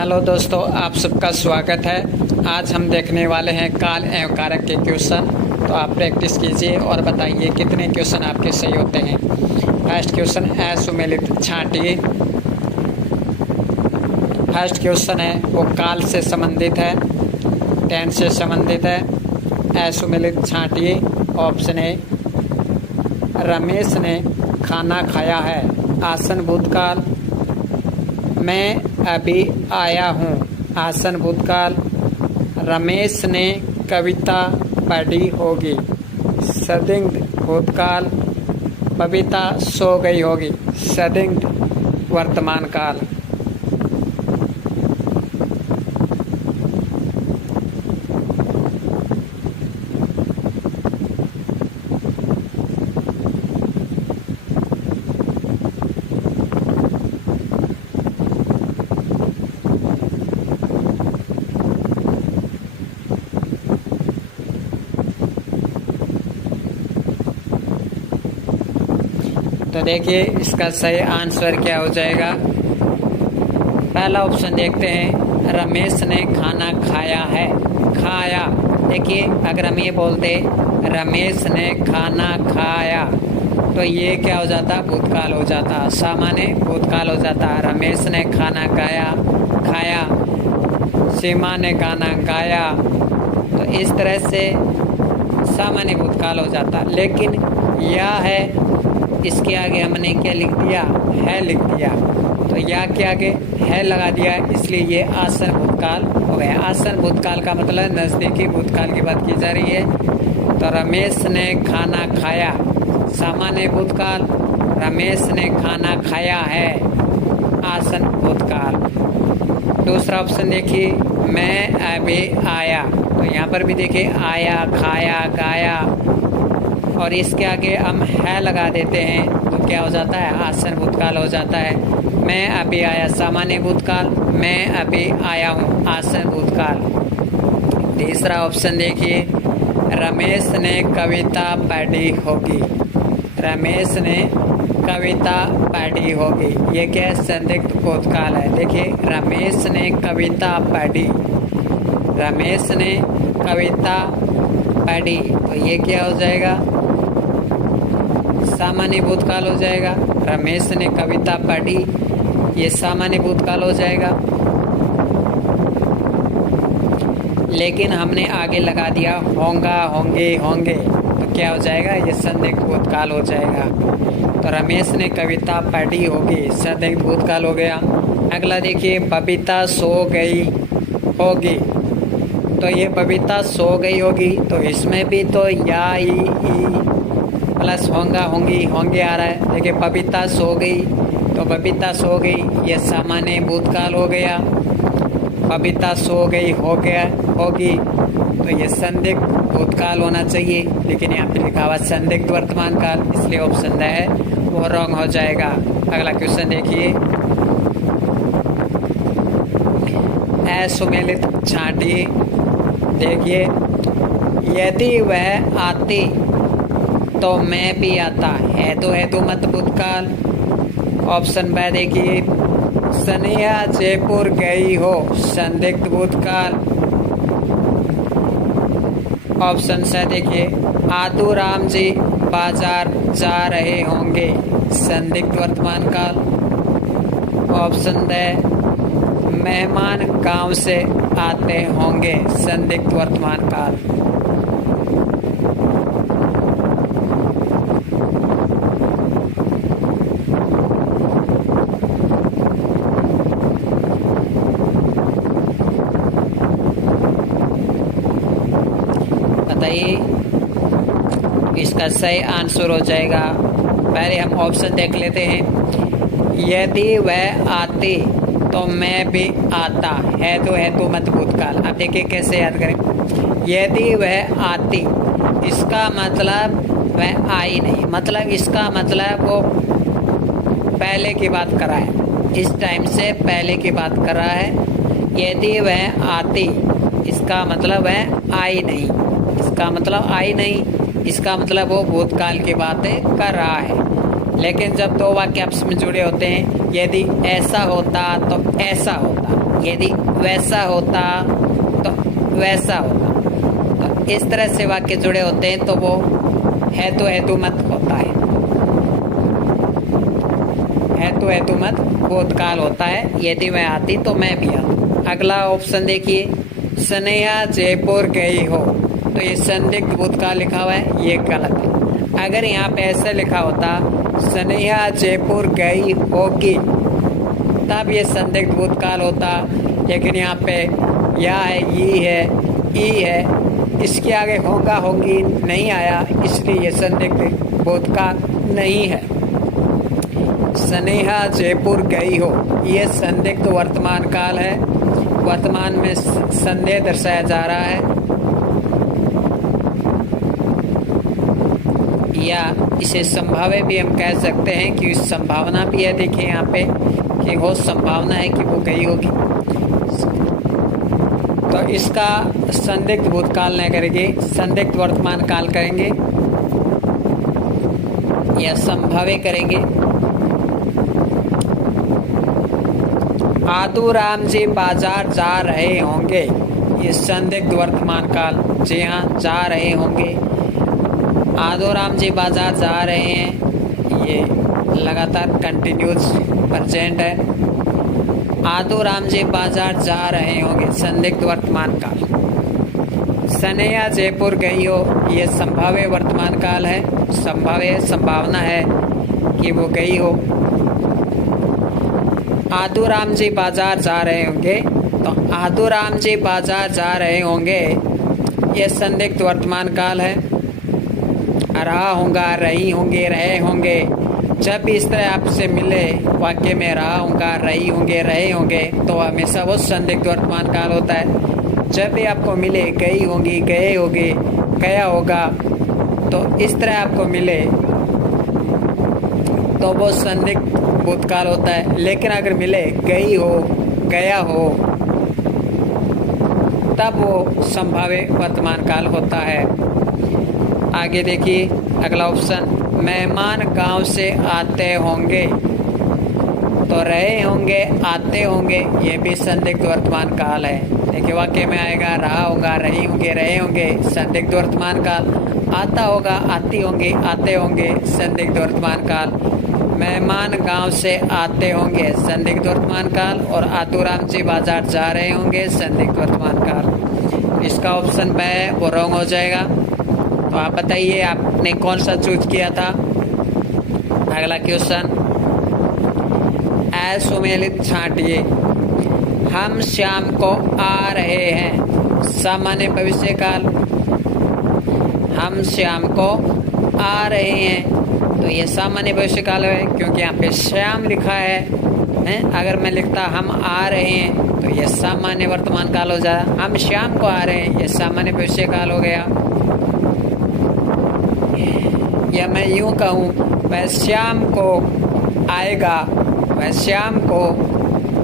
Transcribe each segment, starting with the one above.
Hello दोस्तों, आप सबका स्वागत है। आज हम देखने वाले हैं काल एवं कारक के क्वेश्चन। तो आप प्रैक्टिस कीजिए और बताइए कितने क्वेश्चन आपके सही होते हैं। फर्स्ट क्वेश्चन, असुमेलित छांटिए। फर्स्ट क्वेश्चन है वो काल से संबंधित है, टेंस से संबंधित है। असुमेलित छांटिए। ऑप्शन ए, रमेश ने खाना खाया है। आसन भूतकाल, मैं अभी आया हूँ। आसन भूतकाल, रमेश ने कविता पढ़ी होगी। सदिग्ध भूतकाल, बबीता सो गई होगी। सदिग्ध वर्तमान काल। तो देखिए इसका सही आंसर क्या हो जाएगा। पहला ऑप्शन देखते हैं, रमेश ने खाना खाया है। खाया, देखिए अगर हम ये बोलते रमेश ने खाना खाया तो ये क्या हो जाता, भूतकाल हो जाता, सामान्य भूतकाल हो जाता। रमेश ने खाना खाया, सीमा ने गाना गाया, तो इस तरह से सामान्य भूतकाल हो जाता। लेकिन यह है, इसके आगे हमने क्या लिख दिया, है लिख दिया। तो या के आगे है लगा दिया, इसलिए ये आसन भूतकाल हो गया। आसन भूतकाल का मतलब नज़दीकी भूतकाल की बात की जा रही है। तो रमेश ने खाना खाया, सामान्य भूतकाल। रमेश ने खाना खाया है, आसन भूतकाल। दूसरा ऑप्शन देखिए, मैं अभी आया। तो यहाँ पर भी देखिए आया, खाया, गाया, और इसके आगे हम है लगा देते हैं तो क्या हो जाता है, आसन भूतकाल हो जाता है। मैं अभी आया, सामान्य भूतकाल। मैं अभी आया हूँ, आसन भूतकाल। तीसरा ऑप्शन देखिए, रमेश ने कविता पढ़ी होगी। रमेश ने कविता पढ़ी होगी, ये क्या है, संदिग्ध भूतकाल है। देखिए रमेश ने कविता पढ़ी, रमेश ने कविता पढ़ी, तो ये क्या हो जाएगा, सामान्य भूतकाल हो जाएगा। रमेश ने कविता पढ़ी, ये सामान्य भूतकाल हो जाएगा। लेकिन हमने आगे लगा दिया होंगा, होंगे, होंगे, तो क्या हो जाएगा, ये संदिग्ध भूतकाल हो जाएगा। तो रमेश ने कविता पढ़ी होगी, संदिग्ध भूतकाल हो गया। अगला देखिए, बबीता सो गई होगी। तो ये बबीता सो गई होगी, तो इसमें भी तो या ई प्लस होंगा, होंगी, होंगे आ रहा है। देखिए बबीता सो गई, तो बबीता सो गई, ये सामान्य भूतकाल हो गया। बबीता सो गई हो गया, होगी, तो ये संदिग्ध भूतकाल होना चाहिए, लेकिन यहाँ पे लिखा हुआ संदिग्ध वर्तमान काल, इसलिए ऑप्शन द है वो रॉन्ग हो जाएगा। अगला क्वेश्चन देखिए, असुमेलित छांटिए। देखिए, यदि वह आती तो मैं भी आता। है तो मत भूतकाल। ऑप्शन ब देखिए, सनिया जयपुर गई हो, संदिग्ध भूतकाल। ऑप्शन स देखिए, आदू राम जी बाजार जा रहे होंगे, संदिग्ध वर्तमान काल। ऑप्शन द, मेहमान गांव से आते होंगे, संदिग्ध वर्तमान काल। बताइए इसका सही आंसर हो जाएगा। पहले हम ऑप्शन देख लेते हैं। यदि वह आती तो मैं भी आता। है तो मत भूतकाल। अब देखिए कैसे याद करें। यदि वह आती, इसका मतलब वह आई नहीं, मतलब इसका मतलब वो पहले की बात कर रहा है, इस टाइम से पहले की बात कर रहा है। यदि वह आती, इसका मतलब वह आई नहीं, इसका मतलब आई नहीं, इसका मतलब वो भूतकाल की बातें कर रहा है। लेकिन जब दो वाक्य आपस में जुड़े होते हैं, यदि ऐसा होता तो ऐसा होता, यदि वैसा होता तो वैसा होता, तो इस तरह से वाक्य जुड़े होते हैं तो वो हेतु हेतुमत होता है, हेतु हेतुमत भूतकाल होता है। यदि मैं आती तो मैं भी आता। अगला ऑप्शन देखिए, स्नेहा जयपुर गई हो, तो ये संदिग्ध भूतकाल लिखा हुआ है, ये गलत है। अगर यहाँ पे ऐसे लिखा होता स्नेहा जयपुर गई होगी, तब ये संदिग्ध भूतकाल होता, लेकिन यहाँ पे या है, ये है, ई है, इसके आगे होगा होगी नहीं आया, इसलिए ये संदिग्ध भूतकाल नहीं है। स्नेहा जयपुर गई हो, ये संदिग्ध वर्तमान काल है, वर्तमान में संदेह दर्शाया जा रहा है, या इसे संभाव्य भी हम कह सकते हैं कि संभावना भी है। देखिए यहाँ पे कि हो संभावना है कि वो गई होगी, तो इसका संदिग्ध भूतकाल नहीं करेंगे, संदिग्ध वर्तमान काल करेंगे या संभाव्य करेंगे। आदूराम जी बाजार जा रहे होंगे, ये संदिग्ध वर्तमान काल, जी हाँ जा रहे होंगे। आदूराम जी बाजार जा रहे हैं, ये लगातार कंटिन्यूस प्रेजेंट है। आदूराम जी बाजार जा रहे होंगे, संदिग्ध वर्तमान काल। स्नेहा जयपुर गई हो, ये संभाव्य वर्तमान काल है, संभाव्य संभावना है कि वो गई हो। आदूराम जी बाजार जा रहे होंगे, तो आदूराम जी बाजार जा रहे होंगे, ये संदिग्ध वर्तमान काल है। रहा होगा, रही होंगे, रहे होंगे, जब भी इस तरह आपसे मिले वाक्य में रहा होगा, रही होंगे, रहे होंगे, तो हमेशा वो संदिग्ध वर्तमान काल होता है। जब भी आपको मिले गई होंगी, गए होगे, गया होगा, तो इस तरह आपको मिले तो वो संदिग्ध भूतकाल होता है। लेकिन अगर मिले गई हो, गया हो, तब वो संभाव्य वर्तमान काल होता है। आगे देखिए अगला ऑप्शन, मेहमान गांव से आते होंगे, तो रहे होंगे, आते होंगे, ये भी संदिग्ध वर्तमान काल है। देखिए वाक्य में आएगा रहा होगा, रही होंगे, रहे होंगे, संदिग्ध वर्तमान काल। आता होगा, आती होंगे, आते होंगे, संदिग्ध वर्तमान काल। मेहमान गांव से आते होंगे, संदिग्ध वर्तमान काल। और आतूराम जी बाजार जा रहे होंगे, संदिग्ध वर्तमान काल। इसका ऑप्शन ब है वो रॉन्ग हो जाएगा। तो आप बताइए आपने कौन सा चूज किया था। अगला क्वेश्चन, असुमेलित छांटिए। हम शाम को आ रहे हैं, सामान्य भविष्य काल। हम शाम को आ रहे हैं, तो ये सामान्य भविष्य काल है, क्योंकि यहाँ पे श्याम लिखा है। अगर मैं लिखता हम आ रहे हैं, तो ये सामान्य वर्तमान काल हो जाए। हम शाम को आ रहे हैं, ये सामान्य भविष्य काल हो गया। या मैं यूं कहूँ, वह शाम को आएगा, वह शाम को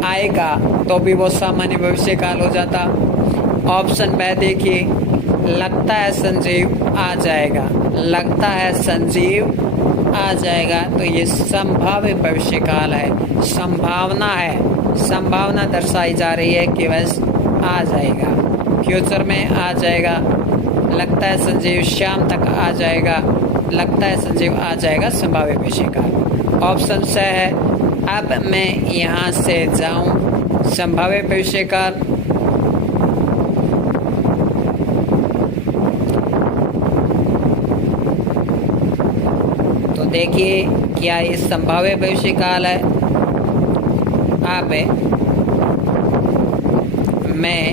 आएगा, तो भी वो सामान्य भविष्य काल हो जाता। ऑप्शन ब देखिए, लगता है संजीव आ जाएगा, लगता है संजीव आ जाएगा, तो ये संभाव्य भविष्य काल है, संभावना है, संभावना दर्शाई जा रही है कि वह आ जाएगा, फ्यूचर में आ जाएगा। लगता है संजीव शाम तक आ जाएगा, लगता है संजीव आ जाएगा, संभाव्य भविष्य काल। ऑप्शन स है, अब मैं यहाँ से जाऊँ, संभाव्य भविष्य काल। तो देखिए क्या ये संभाव्य भविष्य काल है। अब मैं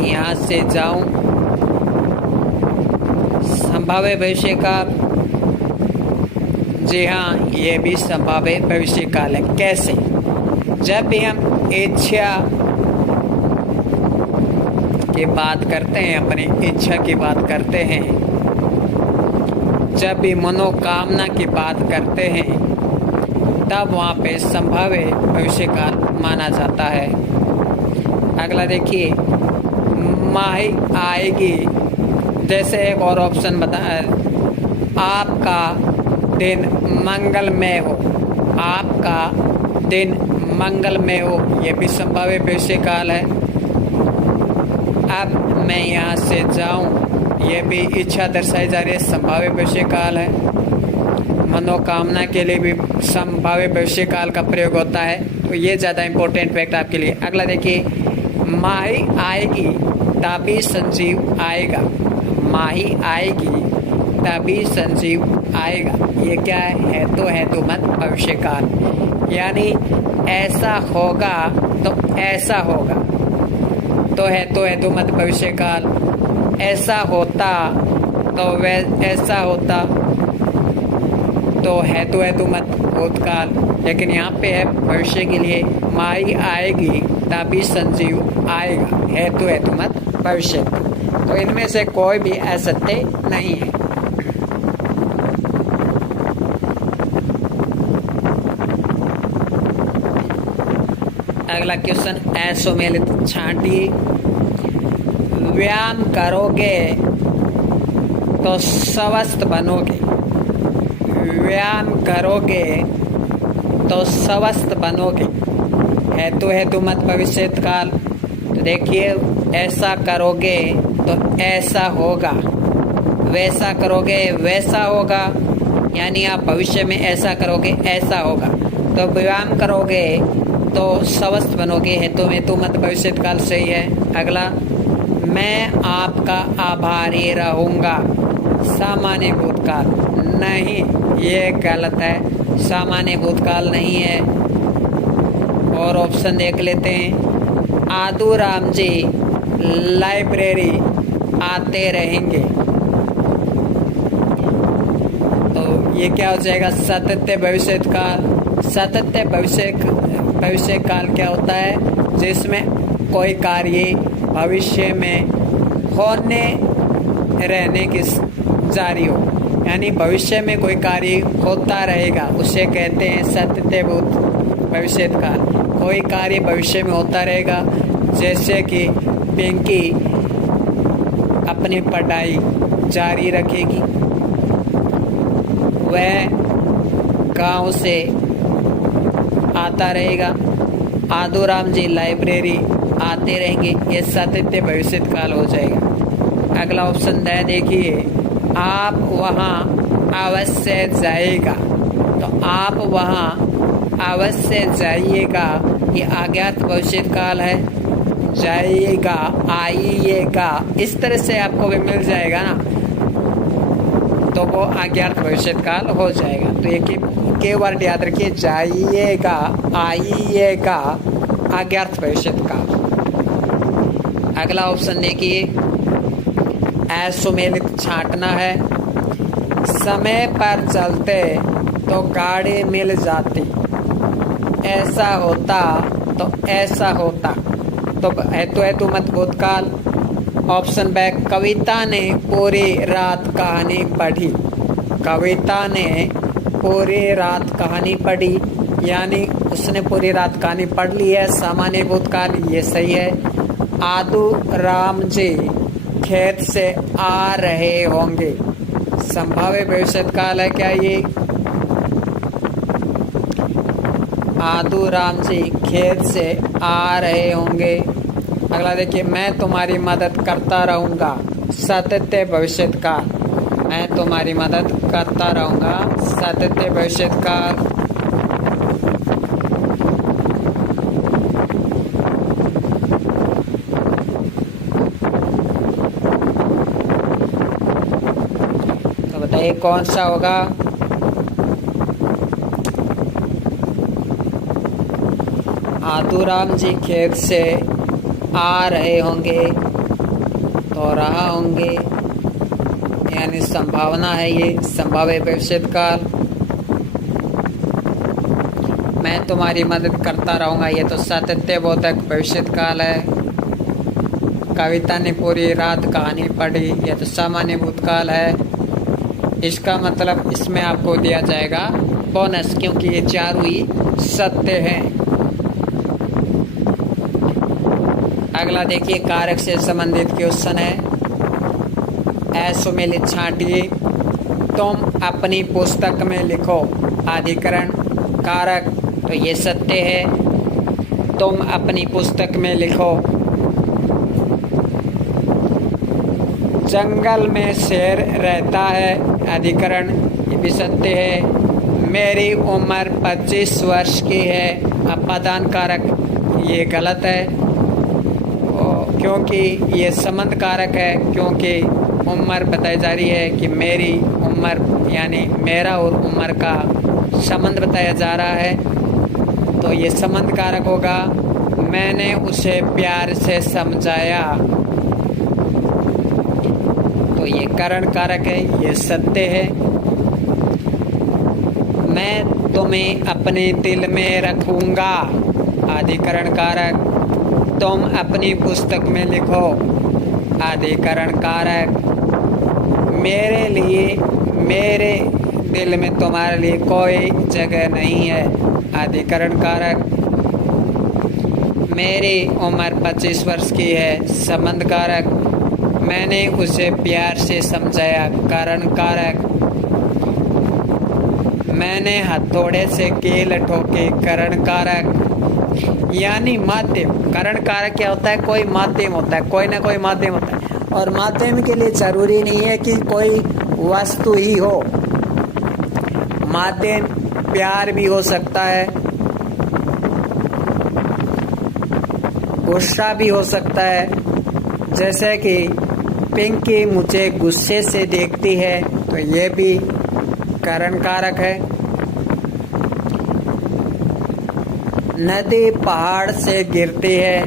यहाँ से जाऊँ, संभाव्य भविष्य काल। जी हाँ, ये भी संभाव्य भविष्य काल है। कैसे? जब भी हम इच्छा की बात करते हैं, अपनी इच्छा की बात करते हैं, जब भी मनोकामना की बात करते हैं, तब वहाँ पे संभाव्य भविष्य काल माना जाता है। अगला देखिए, माही आएगी। जैसे एक और ऑप्शन बता, आपका दिन मंगलमय हो, आपका दिन मंगलमय हो, ये भी संभाव्य भविष्य काल है। अब मैं यहाँ से जाऊँ, ये भी इच्छा दर्शाई जा रही है, संभाव्य भविष्य काल है। मनोकामना के लिए भी संभाव्य भविष्य काल का प्रयोग होता है, तो ये ज़्यादा इम्पोर्टेंट फैक्ट आपके लिए। अगला देखिए, माही आएगी तभी संजीव आएगा, माही आएगी तभी संजीव आएगा। ये क्या है तो हेतुमत भविष्य काल, यानी ऐसा होगा तो ऐसा होगा, तो हेतुमत भविष्य काल। ऐसा होता तो ऐसा होता, तो हेतुमत भूतकाल। लेकिन यहाँ पे है भविष्य के लिए, माई आएगी तभी संजीव आएगा, हेतुमत भविष्य। तो इनमें से कोई भी असत्य नहीं है। अगला क्वेश्चन, असुमेलित छांटिए। व्यायाम करोगे तो स्वस्थ बनोगे, व्यायाम करोगे तो स्वस्थ बनोगे, हेतुमत भविष्य काल। तो देखिए, ऐसा करोगे तो ऐसा होगा, वैसा करोगे वैसा होगा, यानी आप भविष्य में ऐसा करोगे ऐसा होगा। तो व्यायाम करोगे तो स्वस्थ बनोगे, हेतुमत भविष्य काल सही है। अगला, मैं आपका आभारी रहूँगा, सामान्य भूतकाल नहीं, ये गलत है, सामान्य भूतकाल नहीं है। और ऑप्शन देख लेते हैं, आदू राम जी लाइब्रेरी आते रहेंगे, तो ये क्या हो जाएगा, सतत भविष्य काल। सतत भविष्य काल क्या होता है, जिसमें कोई कार्य भविष्य में होने रहने की जारी हो, यानी भविष्य में कोई कार्य होता रहेगा, उसे कहते हैं सतत भविष्य काल। कोई कार्य भविष्य में होता रहेगा, जैसे कि पिंकी अपनी पढ़ाई जारी रखेगी, वह गांव से आता रहेगा, आदूराम जी लाइब्रेरी आते रहेंगे, ये सतत भविष्य काल हो जाएगा। अगला ऑप्शन देखिए, आप वहाँ अवश्य जाएगा, तो आप वहाँ अवश्य जाइएगा, ये अज्ञात भविष्य काल है। जाइएगा, आइएगा, इस तरह से आपको भी मिल जाएगा ना, तो वो अज्ञात भविष्य काल हो जाएगा। तो एक के वर्ड याद रखिए, जाइएगा, आइएगा, अज्ञात भविष्य काल। अगला ऑप्शन देखिए, असुमेलित छांटना है। समय पर चलते तो गाड़ी मिल जाती, ऐसा होता तो ऐसा होता, तो हेतुमत भूतकाल। ऑप्शन बी, कविता ने पूरी रात कहानी पढ़ी, कविता ने पूरी रात कहानी पढ़ी, यानी उसने पूरी रात कहानी पढ़ ली है, सामान्य भूतकाल, ये सही है। आदू राम जी खेत से आ रहे होंगे, संभाव्य भविष्य काल है क्या ये, आदू राम जी खेत से आ रहे होंगे। अगला देखिए, मैं तुम्हारी मदद करता रहूँगा, सतत भविष्य काल, मैं तुम्हारी मदद करता रहूँगा, सतत भविष्य काल। तो बताइए कौन सा होगा, आदूराम जी खेत से आ रहे होंगे तो रहा होंगे, यानी संभावना है, ये संभाव्य भविष्य काल। मैं तुम्हारी मदद करता रहूँगा, ये तो सातत्य बोधक भविष्य काल है। कविता ने पूरी रात कहानी पढ़ी, ये तो सामान्य भूतकाल है। इसका मतलब इसमें आपको दिया जाएगा बोनस, क्योंकि ये चारों ही सत्य हैं। अगला देखिए, कारक से संबंधित क्वेश्चन है, असुमेलित छांटिए। तुम अपनी पुस्तक में लिखो। अधिकरण कारक, तो ये सत्य है। तुम अपनी पुस्तक में लिखो। जंगल में शेर रहता है। अधिकरण, ये भी सत्य है। मेरी उम्र 25 वर्ष की है। अपादान कारक, ये गलत है क्योंकि ये संबंध कारक है, क्योंकि उम्र बताई जा रही है कि मेरी उम्र यानी मेरा और उम्र का संबंध बताया जा रहा है, तो ये संबंध कारक होगा। मैंने उसे प्यार से समझाया, तो ये कारण कारक है, ये सत्य है। मैं तुम्हें अपने दिल में रखूंगा। अधिकरण कारक, तुम अपनी पुस्तक में लिखो। अधिकरण कारक, मेरे लिए, मेरे दिल में तुम्हारे लिए कोई जगह नहीं है। अधिकरण कारक, मेरी उम्र 25 वर्ष की है। संबंध कारक, मैंने उसे प्यार से समझाया। कारण कारक, मैंने हथौड़े से कील ठोकी। करण कारक यानी माध्यम। करण कारक क्या होता है? कोई माध्यम होता है, कोई ना कोई माध्यम होता है, और माध्यम के लिए जरूरी नहीं है कि कोई वस्तु ही हो। माध्यम प्यार भी हो सकता है, गुस्सा भी हो सकता है। जैसे कि पिंकी मुझे गुस्से से देखती है, तो ये भी कारण कारक है। नदी पहाड़ से गिरती है,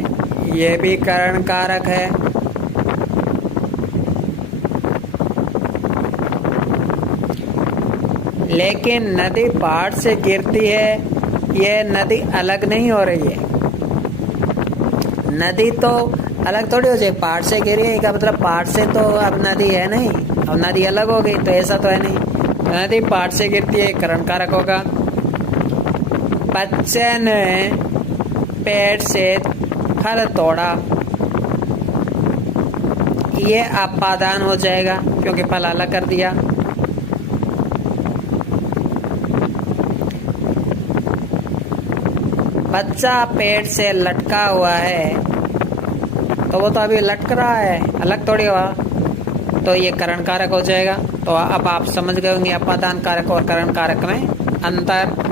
ये भी कारण कारक है। लेकिन नदी पहाड़ से गिरती है, ये नदी अलग नहीं हो रही है। नदी तो अलग थोड़ी हो जाए, पहाड़ से गिरी है का मतलब पहाड़ से तो अब नदी है नहीं, अब नदी अलग हो गई, तो ऐसा तो है नहीं। तो नदी पहाड़ से गिरती है, कारण कारक होगा। बच्चे ने पेड़ से फल तोड़ा, ये अपादान हो जाएगा क्योंकि फल अलग कर दिया। बच्चा पेड़ से लटका हुआ है, तो वो तो अभी लटक रहा है, अलग थोड़ी हुआ, तो ये करण कारक हो जाएगा। तो अब आप समझ गए होंगे अपादान कारक और करण कारक में अंतर।